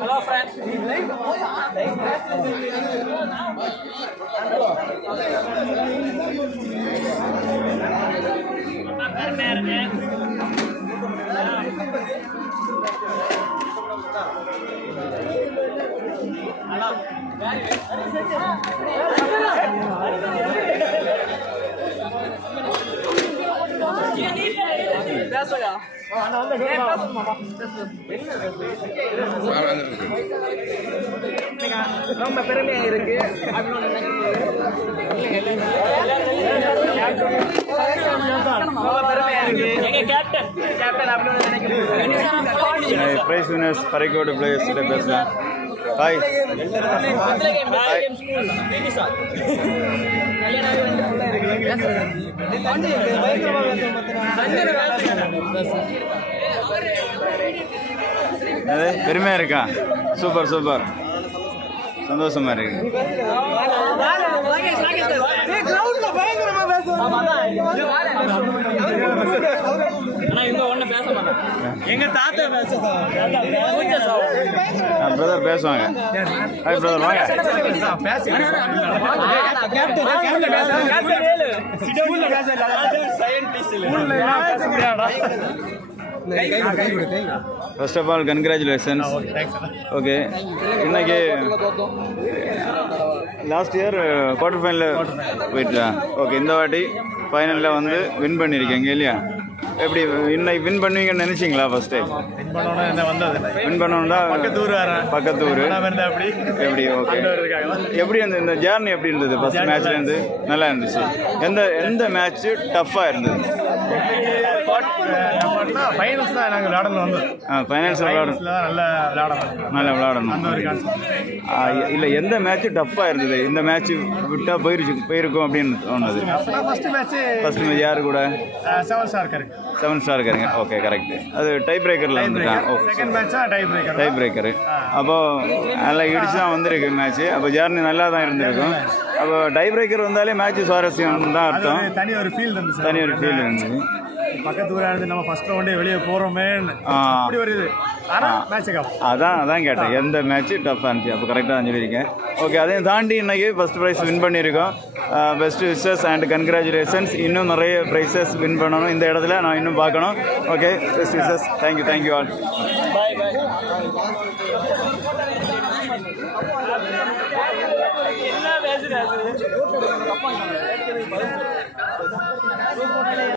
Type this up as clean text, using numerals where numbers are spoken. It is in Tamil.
Hello friends. ரொம்ப பெருமையா இருக்கு. Prize winners, Parikode players, பேசலாம். Hi. பெருமையா இருக்கா? சூப்பர் சூப்பர், சந்தோஷமா இருக்கு. எங்க தாத்தா பிரதர் பேசுவாங்க. ஹாய் பிரதர், வாங்க. First of all congratulations. Okay, இன்னைக்கு லாஸ்ட் இயர் குவார்டர் ஃபைனலில் போயிட்டா. ஓகே, இந்த வாட்டி ஃபைனலில் வந்து வின் பண்ணியிருக்கீங்க இல்லையா? எப்படி இன்னைக்கு வின் பண்ணுவீங்கன்னு நினைச்சிங்களா? ஃபர்ஸ்ட்டு வின் பண்ணணும்னா பக்கத்தூர் எப்படி? ஓகே, எப்படி இந்த ஜேர்னி எப்படி இருந்தது? ஃபர்ஸ்ட் மேட்ச்லேருந்து நல்லா இருந்துச்சு. எந்த மேட்ச்சு டஃப்பாக இருந்தது? ஃபைனல்ஸ் தான் நாங்கள் விளையாடணும் வந்து. ஃபைனல்ஸ் நல்லா விளையாடணும். இல்லை, எந்த மேட்ச்சு டஃப்பாக இருந்தது? இந்த மேட்ச்சு விட்டால் போயிருக்கும் அப்படின்னு தோணுது. ஃபர்ஸ்ட் மேட்ச் யாரு கூட? 7 ஸ்டார் இருக்காருங்க. Okay, correct. அது டை பிரேக்கரில் வந்துட்டான். ஓகே, செகண்ட் மேட்சா டை பிரேக்கரு. அப்போது நல்லா இடிச்சு தான் வந்திருக்கு மேட்ச்சு. அப்போ ஜேர்னி நல்லா தான் இருந்திருக்கும். அப்போ டை பிரேக்கர் வந்தாலே மேட்ச்சு சுவாரஸ்யம் தான் அர்த்தம். தனி ஒரு ஃபீல் இருந்துச்சு. பக்கத்து ஊரா இருந்து நம்ம ஃபர்ஸ்ட் ரவுண்டே வெளியே போகிறோமே அப்படி ஒரு இது. அதான் கேட்டேன், எந்த மேட்ச்சு டஃப்பாக இருந்துச்சு. அப்போ கரெக்டாக தான் சொல்லியிருக்கேன். ஓகே, அதையும் தாண்டி இன்றைக்கி ஃபஸ்ட் ப்ரைஸ் வின் பண்ணியிருக்கோம். Best wishes and congratulations. இன்னும் நிறைய ப்ரைஸஸ் வின் பண்ணணும். இந்த இடத்துல நான் இன்னும் பார்க்கணும். Okay, best wishes. Thank you all.